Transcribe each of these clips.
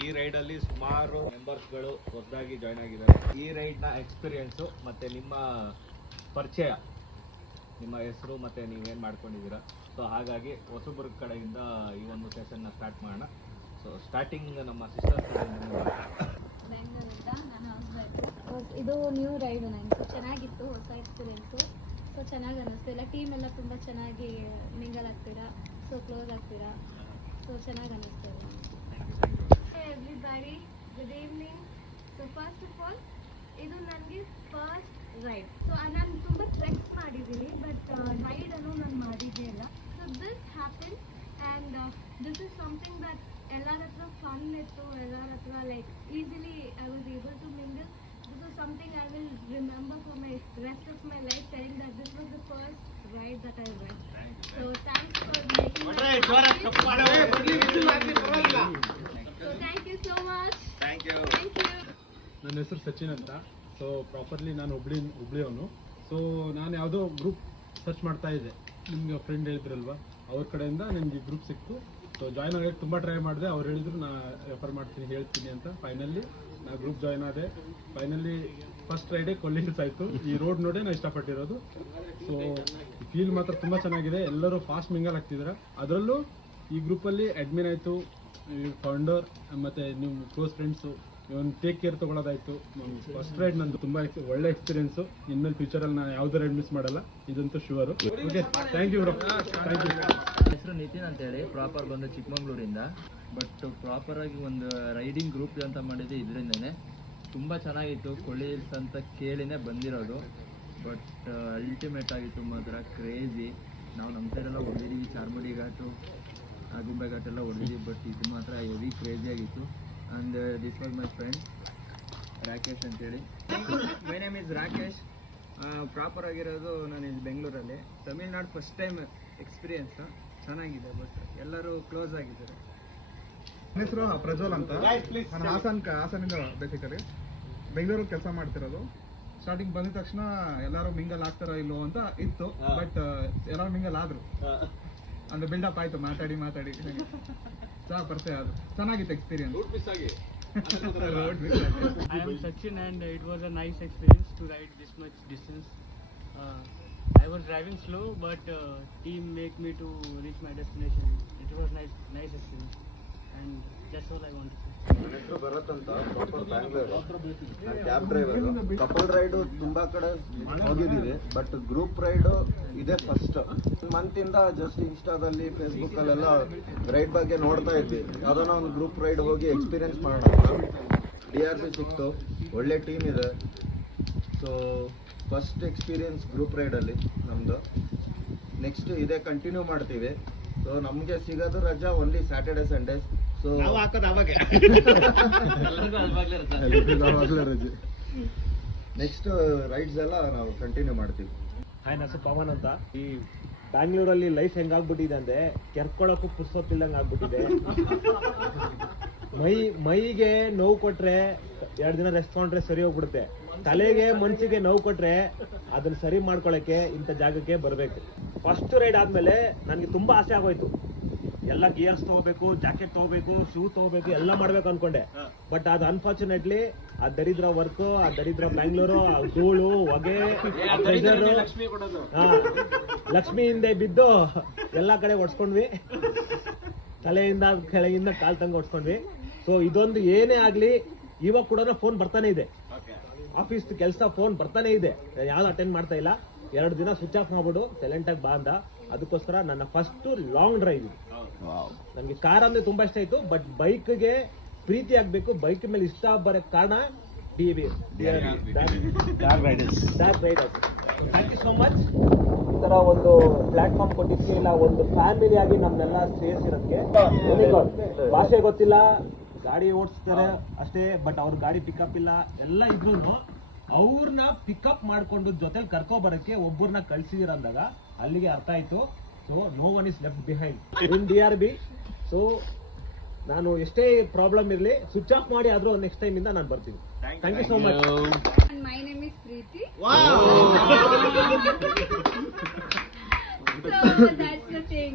ಈ ರೈಡಲ್ಲಿ ಸುಮಾರು ಮೆಂಬರ್ಸ್ಗಳು ಹೊಸದಾಗಿ ಜಾಯ್ನ್ ಆಗಿದ್ದಾರೆ. ಈ ರೈಡ್ನ ಎಕ್ಸ್ಪೀರಿಯೆನ್ಸು ಮತ್ತು ನಿಮ್ಮ ಪರಿಚಯ, ನಿಮ್ಮ ಹೆಸರು ಮತ್ತು ನೀವೇನು ಮಾಡ್ಕೊಂಡಿದ್ದೀರಾ. ಸೊ ಹಾಗಾಗಿ ಹೊಸಬ್ರ ಕಡೆಯಿಂದ ಈ ಒಂದು ಸೆಷನ್ನ ಸ್ಟಾರ್ಟ್ ಮಾಡೋಣ. ಸೊ ಸ್ಟಾರ್ಟಿಂಗ್ ನಮ್ಮ ಸಿಸ್ಟರ್ಸ್ ಕಡೆಯಿಂದ ಬೆಂಗಳೂರಿಂದ ನಾನು ಹೌಸ್ ವೈಫ್. ಇದು ನ್ಯೂ ರೈಡ್ ನನಗೆ ಚೆನ್ನಾಗಿತ್ತು, ಹೊಸ ಎಕ್ಸ್ಪೀರಿಯೆನ್ಸು. ಸೊ ಚೆನ್ನಾಗಿ ಅನ್ನಿಸ್ತು. ಎಲ್ಲ ಟೀಮ್ ಎಲ್ಲ ತುಂಬ ಚೆನ್ನಾಗಿ ಮಿಂಗಲ್ ಆಗ್ತೀರಾ, ಸೊ ಕ್ಲೋಸ್ ಆಗ್ತೀರಾ. ಸೊ ಚೆನ್ನಾಗಿ ಅನ್ನಿಸ್ತು. Everybody good evening. So first of all ಇದು ನನಗೆ ಫಸ್ಟ್ ರೈಡ್. ಸೊ ನಾನು ತುಂಬ ಟ್ರೆಕ್ಸ್ ಮಾಡಿದ್ದೀನಿ, ಬಟ್ ರೈಡನ್ನು ನಾನು ಮಾಡಿದ್ದೇ ಇಲ್ಲ. So this happen and this is something that ಎಲ್ಲರ ಹತ್ರ ಫನ್ ಇತ್ತು, ಎಲ್ಲರ ಹತ್ರ like easily I was able to mingle. This is something I will remember for my rest of my life, saying that this was the first ride that I went. So thanks for making my So thank you so much. Thank you. ನನ್ನ ಹೆಸರು ಸಚಿನ್ ಅಂತ. So properly ನಾನು ಹುಬ್ಳಿಯವನು. So ನಾನು ಯಾವುದೋ group search ಮಾಡ್ತಾ ಇದ್ದೆ, ನಿಮಗೆ friend ಹೇಳಿದ್ರಲ್ವ, ಅವ್ರ ಕಡೆಯಿಂದ ನನಗೆ ಈ ಗ್ರೂಪ್ ಸಿಕ್ತು. ಸೊ ಜಾಯ್ನ್ ಆಗೋಕ್ಕೆ ತುಂಬ ಟ್ರೈ ಮಾಡಿದೆ. ಅವ್ರು ಹೇಳಿದ್ರು ನಾ ರೆಫರ್ ಮಾಡ್ತೀನಿ, ಹೇಳ್ತೀನಿ ಅಂತ. ಫೈನಲಿ ನಾ ಗ್ರೂಪ್ ಜಾಯ್ನ್ ಆದೆ. ಫೈನಲಿ ಫಸ್ಟ್ ರೈಡೇ ಕೊಲ್ಲಿ ಹಿಲ್ಸ್ ಆಯಿತು. ಈ ರೋಡ್ ನೋಡೇ ನಾನು ಇಷ್ಟಪಟ್ಟಿರೋದು. ಸೊ ಫೀಲ್ ಮಾತ್ರ ತುಂಬ ಚೆನ್ನಾಗಿದೆ. ಎಲ್ಲರೂ ಫಾಸ್ಟ್ ಮಿಂಗಲ್ ಆಗ್ತಿದ್ದಾರೆ. ಅದರಲ್ಲೂ ಈ ಗ್ರೂಪಲ್ಲಿ ಅಡ್ಮಿನ್ ಆಯಿತು, ಫೌಂಡರ್ ಮತ್ತು ನೀವು ಕ್ಲೋಸ್ ಫ್ರೆಂಡ್ಸು, ಒಂದು ಟೇಕ್ ಕೇರ್ ತೊಗೊಳೋದಾಯಿತು. ಫಸ್ಟ್ ರೈಡ್ ನಂದು ತುಂಬ ಒಳ್ಳೆ ಎಕ್ಸ್ಪೀರಿಯೆನ್ಸು. ಇನ್ಮೇಲೆ ಫ್ಯೂಚರಲ್ಲಿ ನಾನು ಯಾವುದೇ ರೈಡ್ ಮಿಸ್ ಮಾಡಲ್ಲ, ಇದಂತೂ ಶೂರು. Okay, thank you bro. Thank you. ಹೆಸರು ನಿತಿನ್ ಅಂತೇಳಿ, ಪ್ರಾಪರ್ ಬಂದು ಚಿಕ್ಕಮಂಗ್ಳೂರಿಂದ. ಬಟ್ ಪ್ರಾಪರಾಗಿ ಒಂದು ರೈಡಿಂಗ್ ಗ್ರೂಪ್ ಅಂತ ಮಾಡಿದ್ದೆ ಇದರಿಂದನೇ. ತುಂಬ ಚೆನ್ನಾಗಿತ್ತು. ಕೊಳ್ಳಿ ಹಿಲ್ಸ್ ಅಂತ ಕೇಳಿನೇ ಬಂದಿರೋದು. ಬಟ್ ಅಲ್ಟಿಮೇಟ್ ಆಗಿತ್ತು ಮಾತ್ರ, ಕ್ರೇಜಿ. ನಾವು ನಮ್ಮ ಸೈಡೆಲ್ಲ ಹೊಡೆದಿದ್ದೀವಿ, ಚಾರ್ಮಡಿ ಘಾಟು, ಆಗುಂಬೆ ಘಾಟ್ ಎಲ್ಲ ಹೊಡೆದಿದ್ದೀವಿ. ಬಟ್ ಇದು ಮಾತ್ರ ಹೆವಿ ಕ್ರೇಜಿ ಆಗಿತ್ತು. And this was my friend Rakesh ಅಂತೇಳಿ. My name is Rakesh. Proper ಆಗಿರೋದು ನಾನು ಇಲ್ಲಿ ಬೆಂಗಳೂರಲ್ಲಿ. ತಮಿಳ್ನಾಡು ಫಸ್ಟ್ ಟೈಮ್ ಎಕ್ಸ್ಪೀರಿಯೆನ್ಸ್ ಚೆನ್ನಾಗಿದೆ. ಬಟ್ ಎಲ್ಲರೂ ಕ್ಲೋಸ್ ಆಗಿದ್ದಾರೆ. ನನ್ನ ಹೆಸರು ಪ್ರಜ್ವಲ್ ಅಂತ. ನಾನು ಹಾಸನಿಂದ ಬೇಸಿಕಲಿ ಬೆಂಗಳೂರಿಗೆ ಕೆಲಸ ಮಾಡ್ತಿರೋದು. ಸ್ಟಾರ್ಟಿಂಗ್ ಬಂದಿದ ತಕ್ಷಣ ಎಲ್ಲರೂ ಮಿಂಗಲ್ ಆಗ್ತಾರೋ ಇಲ್ಲೋ ಅಂತ ಇತ್ತು. ಬಟ್ ಎಲ್ಲರೂ ಮಿಂಗಲ್ ಆದ್ರು, ಅಂದ್ರೆ ಬಿಲ್ಡಪ್ ಆಯ್ತು. ಮಾತಾಡಿ ಪರಿಚಯ ಅದು ಚೆನ್ನಾಗಿತ್ತು experience. I am Sachin and it was a nice experience to ride this much distance. I was driving slow, but team make me to reach my destination. It was nice experience, and that's all I want to say. ನನ್ನ ಹೆಸರು ಭರತ್ ಅಂತ, proper Bangalore. ನಾನು cab driver. Couple raid ತುಂಬ ಕಡೆ ಹೋಗಿದ್ದೀವಿ, but group raid ಇದೇ first. ಮಂತಿಂದ just ಇನ್ಸ್ಟಾದಲ್ಲಿ, ಫೇಸ್ಬುಕ್ಕಲ್ಲೆಲ್ಲ ride ಬಗ್ಗೆ ನೋಡ್ತಾ ಇದ್ವಿ. ಯಾವುದೋ ಒಂದು ಗ್ರೂಪ್ ರೈಡ್ ಹೋಗಿ ಎಕ್ಸ್ಪೀರಿಯೆನ್ಸ್ ಮಾಡೋಣ. DRB ಸಿಕ್ತು, ಒಳ್ಳೆ ಟೀಮ್ ಇದೆ. ಸೊ ಫಸ್ಟ್ ಎಕ್ಸ್ಪೀರಿಯೆನ್ಸ್ ಗ್ರೂಪ್ ರೈಡಲ್ಲಿ ನಮ್ಮದು. ನೆಕ್ಸ್ಟ್ ಇದೇ ಕಂಟಿನ್ಯೂ ಮಾಡ್ತೀವಿ. ಸೊ ನಮಗೆ ಸಿಗೋದು ರಜಾ ಓನ್ಲಿ ಸ್ಯಾಟರ್ಡೆ ಸಂಡೇಸ್. ಸೊ ಅವಾಗೆ ರಜೆ. ನೆಕ್ಸ್ಟ್ ರೈಡ್ಸ್ ಎಲ್ಲ ನಾವು ಕಂಟಿನ್ಯೂ ಮಾಡ್ತೀವಿ. ಹಾಯ್, ನನ್ನ ಹೆಸರು ಪವನ್ ಅಂತ. ಈ ಬ್ಯಾಂಗ್ಳೂರಲ್ಲಿ ಲೈಫ್ ಹೆಂಗಾಗ್ಬಿಟ್ಟಿದೆ ಅಂದ್ರೆ ಕೆರ್ಕೊಳಕ್ಕೂ ಪುರ್ಸೊತ್ತಿಲ್ದಂಗೆ ಆಗ್ಬಿಟ್ಟಿದೆ. ಮೈಗೆ ನೋವು ಕೊಟ್ರೆ 2 ದಿನ ರೆಸ್ಟ್ ತಗೊಂಡ್ರೆ ಸರಿ ಹೋಗ್ಬಿಡುತ್ತೆ. ತಲೆಗೆ ಮನ್ಸಿಗೆ ನೋವು ಕೊಟ್ರೆ ಅದನ್ನ ಸರಿ ಮಾಡ್ಕೊಳಕ್ಕೆ ಇಂಥ ಜಾಗಕ್ಕೆ ಬರಬೇಕು. ಫಸ್ಟ್ ರೈಡ್ ಆದ್ಮೇಲೆ ನನಗೆ ತುಂಬಾ ಆಸೆ ಆಗೋಯ್ತು. ಎಲ್ಲ ಗಿಯರ್ಸ್ ತಗೋಬೇಕು, ಜಾಕೆಟ್ ತಗೋಬೇಕು, ಶೂ ತಗೋಬೇಕು, ಎಲ್ಲ ಮಾಡ್ಬೇಕು ಅನ್ಕೊಂಡೆ. ಬಟ್ ಅದು ಅನ್ಫಾರ್ಚುನೇಟ್ಲಿ ಆ ದರಿದ್ರ ವರ್ಕು, ಆ ದರಿದ್ರ ಬ್ಯಾಂಗ್ಳೂರು, ಆ ಧೂಳು, ಹೊಗೆ, ಪ್ರೆಷರು, ಲಕ್ಷ್ಮಿ ಹಿಂದೆ ಬಿದ್ದು ಎಲ್ಲಾ ಕಡೆ ಒಡ್ಸ್ಕೊಂಡ್ವಿ. ತಲೆಯಿಂದ ಕೆಳಗಿಂದ ಕಾಲ್ ತಂಗ ಒಡ್ಸ್ಕೊಂಡ್ವಿ. ಸೊ ಇದೊಂದು ಏನೇ ಆಗ್ಲಿ, ಇವಾಗ ಕೂಡ ಫೋನ್ ಬರ್ತಾನೆ ಇದೆ. ಆಫೀಸ್ ಕೆಲಸ ಫೋನ್ ಬರ್ತಾನೆ ಇದೆ, ಯಾವ್ದು ಅಟೆಂಡ್ ಮಾಡ್ತಾ ಇಲ್ಲ. 2 ದಿನ ಸ್ವಿಚ್ ಆಫ್ ಮಾಡ್ಬಿಡು, ಸೈಲೆಂಟ್ ಆಗಿ ಬಾ ಅಂದ. ಅದಕ್ಕೋಸ್ಕರ ನನ್ನ ಫಸ್ಟ್ ಲಾಂಗ್ ಡ್ರೈವ್. ನನಗೆ ಕಾರ್ ಅಂದ್ರೆ ತುಂಬಾ ಇಷ್ಟ ಆಯ್ತು, ಬಟ್ ಬೈಕ್ಗೆ ಪ್ರೀತಿ ಆಗ್ಬೇಕು. ಬೈಕ್ ಮೇಲೆ ಇಷ್ಟ ಬರಕ್ ಕಾರಣ dark riders. Thank you so much. ಈ ತರ ಒಂದು ಪ್ಲಾಟ್ಫಾರ್ಮ್ ಕೊಟ್ಟಿದ್ದಕ್ಕೆ, ಇಲ್ಲ ಒಂದು ಫ್ಯಾಮಿಲಿ ಆಗಿ ನಮ್ನೆಲ್ಲ ಸೇರಿಸಿರೋದಕ್ಕೆ. ಭಾಷೆ ಗೊತ್ತಿಲ್ಲ, ಗಾಡಿ ಓಡಿಸ್ತಾರೆ ಅಷ್ಟೇ, ಬಟ್ ಅವ್ರ ಗಾಡಿ ಪಿಕಪ್ ಇಲ್ಲ. ಎಲ್ಲ ಇದ್ರು ಅವ್ರನ್ನ ಪಿಕಪ್ ಮಾಡ್ಕೊಂಡು ಜೊತೆಲಿ ಕರ್ಕೊ ಬರಕ್ಕೆ ಒಬ್ಬರನ್ನ ಕಳ್ಸಿದೀರ ಅಂದಾಗ ಅಲ್ಲಿಗೆ ಅರ್ಥ ಆಯ್ತು. So no one is left behind in DRB. So ನಾನು ಎಷ್ಟೇ ಪ್ರಾಬ್ಲಮ್ ಇರಲಿ ಸ್ವಿಚ್ ಆಫ್ ಮಾಡಿ ಆದ್ರೂ ನೆಕ್ಸ್ಟ್ ಟೈಮ್ ಇಂದ ನಾನು ಬರ್ತೀನಿ. Thank you so much. My name is Preeti. So that's the thing.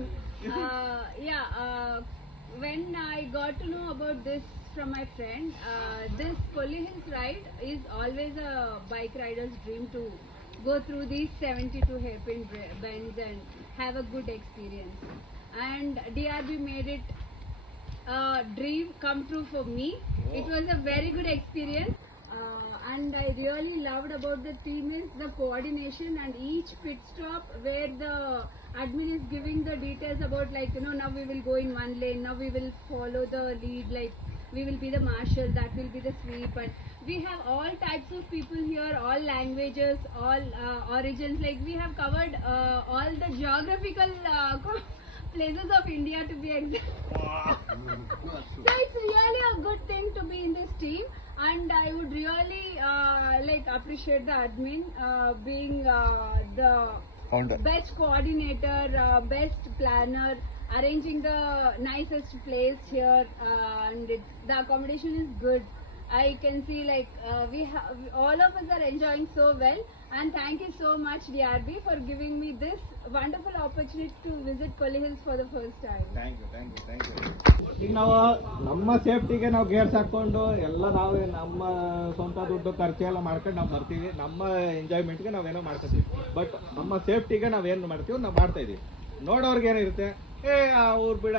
when I got to know about this from my friend, this Kolli Hills ride is always a bike rider's dream to go through these 72 hairpin bends and have a good experience. And DRB made it a dream come true for me. It was a very good experience. And I really loved about the team is the coordination and each pit stop where the admin is giving the details about, like, you know, now we will go in one lane, now we will follow the lead, like we will be the marshal, that will be the sweep. And we have all types of people here, all languages, all origins, like we have covered all the geographical places of India, to be exact. So it's really a good thing to be in this team, and I would really like appreciate the admin being the best coordinator, best planner, arranging the nicest place here, and the accommodation is good. I can see, like, all of us are enjoying so well, and thank you so much DRB for giving me this wonderful opportunity to visit Kolli Hills for the first time. Thank you. ಈಗ ನಾವು ನಮ್ಮ ಸೇಫ್ಟಿಗೆ ನಾವು gears ಹಾಕ್ಕೊಂಡು ಎಲ್ಲ ನಾವೇ ನಮ್ಮ ಸ್ವಂತ ದುಡ್ಡು ಖರ್ಚೆಲ್ಲ ಮಾಡ್ಕೊಂಡು ನಾವು ಬರ್ತೀವಿ, ನಮ್ಮ ಎಂಜಾಯ್ಮೆಂಟ್ಗೆ ನಾವೇನೋ ಮಾಡ್ಕೊತೀವಿ. ಬಟ್ ನಮ್ಮ ಸೇಫ್ಟಿಗೆ ನಾವೇನು ಮಾಡ್ತೀವಿ ನಾವು ಮಾಡ್ತಾ ಇದೀವಿ. ನೋಡೋರ್ಗೆ ಏನಿರುತ್ತೆ, ಅವ್ರು ಬಿಡ,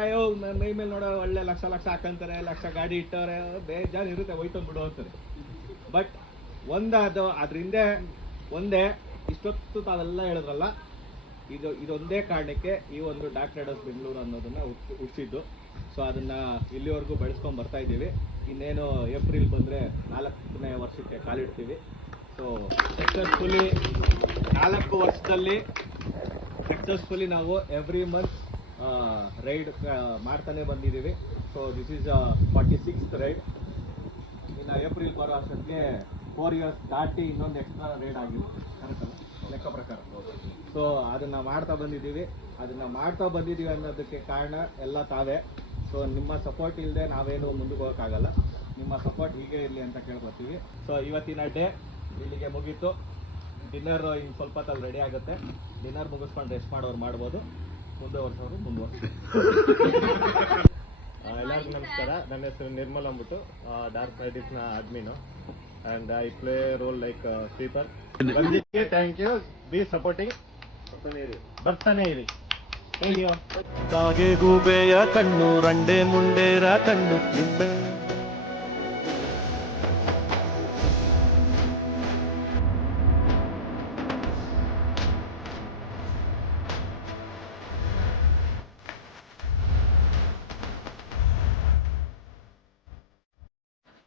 ಮೈ ಮೇಲೆ ನೋಡೋ ಒಳ್ಳೆ ಲಕ್ಷ ಹಾಕಂತಾರೆ, ಲಕ್ಷ ಗಾಡಿ ಇಟ್ಟವ್ರೆ, ಬೇಜಾರು ಇರುತ್ತೆ, ಹೋಯ್ತು ಬಿಡು ಅಂತಾರೆ. ಬಟ್ ಅದ್ರಿಂದ ಒಂದೇ ಇಷ್ಟೊತ್ತು ತಾವೆಲ್ಲ ಹೇಳಿದ್ರಲ್ಲ, ಇದೊಂದೇ ಕಾರಣಕ್ಕೆ ಈ ಒಂದು ಡಾರ್ಕ್ ರೈಡರ್ಸ್ ಬೆಂಗಳೂರು ಅನ್ನೋದನ್ನ ಹುಟ್ಟಿಸಿದ್ದು. ಸೊ ಅದನ್ನ ಇಲ್ಲಿವರೆಗೂ ಬೆಳೆಸ್ಕೊಂಡು ಬರ್ತಾ ಇದ್ದೀವಿ. ಇನ್ನೇನು ಏಪ್ರಿಲ್ ಬಂದರೆ 4ನೇ ವರ್ಷಕ್ಕೆ ಕಾಲಿಡ್ತೀವಿ. ಸೊ ಸಕ್ಸಸ್ಫುಲಿ 4 ವರ್ಷದಲ್ಲಿ ಸಕ್ಸಸ್ಫುಲಿ ನಾವು ಎವ್ರಿ ಮಂತ್ ರೈಡ್ ಮಾಡ್ತಾನೆ ಬಂದಿದ್ದೀವಿ. So this is 46th ride. ಇನ್ನು ಏಪ್ರಿಲ್ ಬರೋ ಅಷ್ಟೊತ್ತಿಗೆ 4 ಇಯರ್ಸ್ ದಾಟಿ ಇನ್ನೊಂದು ಎಕ್ಸ್ಟ್ರಾ ರೈಡ್ ಆಗಿರುತ್ತೆ, ಕರೆಕ್ಟಲ್ಲ ಲೆಕ್ಕ ಪ್ರಕಾರ. ಸೊ ಅದನ್ನು ಮಾಡ್ತಾ ಬಂದಿದ್ದೀವಿ ಅನ್ನೋದಕ್ಕೆ ಕಾರಣ ಎಲ್ಲ ತಾವೇ. ಸೊ ನಿಮ್ಮ ಸಪೋರ್ಟ್ ಇಲ್ಲದೆ ನಾವೇನು ಮುಂದಕ್ಕೆ ಹೋಗೋಕ್ಕಾಗಲ್ಲ. ನಿಮ್ಮ ಸಪೋರ್ಟ್ ಹೀಗೆ ಇರಲಿ ಅಂತ ಕೇಳ್ಕೊತೀವಿ. ಸೊ ಇವತ್ತಿನ ಡೇ ಇಲ್ಲಿಗೆ ಮುಗೀತು. ಡಿನ್ನರ್ ಇನ್ನು ಸ್ವಲ್ಪ ಹೊತ್ತಲ್ಲಿ ರೆಡಿ ಆಗುತ್ತೆ. ಡಿನ್ನರ್ ಮುಗಿಸ್ಕೊಂಡು ರೆಸ್ಟ್ ಮಾಡೋರು ಮಾಡ್ಬೋದು, ಮುಂದುವರ್ಸೋರು ಮುಂದುವರ್ಸಿ. ಎಲ್ಲರಿಗೂ ನಮಸ್ಕಾರ. ನನ್ನ ಹೆಸರು ನಿರ್ಮಲ್ ಅಂದ್ಬಿಟ್ಟು, ಡಾರ್ಕ್ ರೈಡರ್ಸ್ನ admin, and I play role like sweeper. ಬಂದಿದ್ದಕ್ಕೆ ಥ್ಯಾಂಕ್ ಯು. ಬಿ ಸಪೋರ್ಟಿಂಗ್, ಬರ್ತಾನೆ ಇರಿ. Thank you. ಕಾಗೆ ಗೂಬೆಯ ಕಣ್ಣು, ರಂಡೆ ಮುಂಡೇರ ಕಣ್ಣು,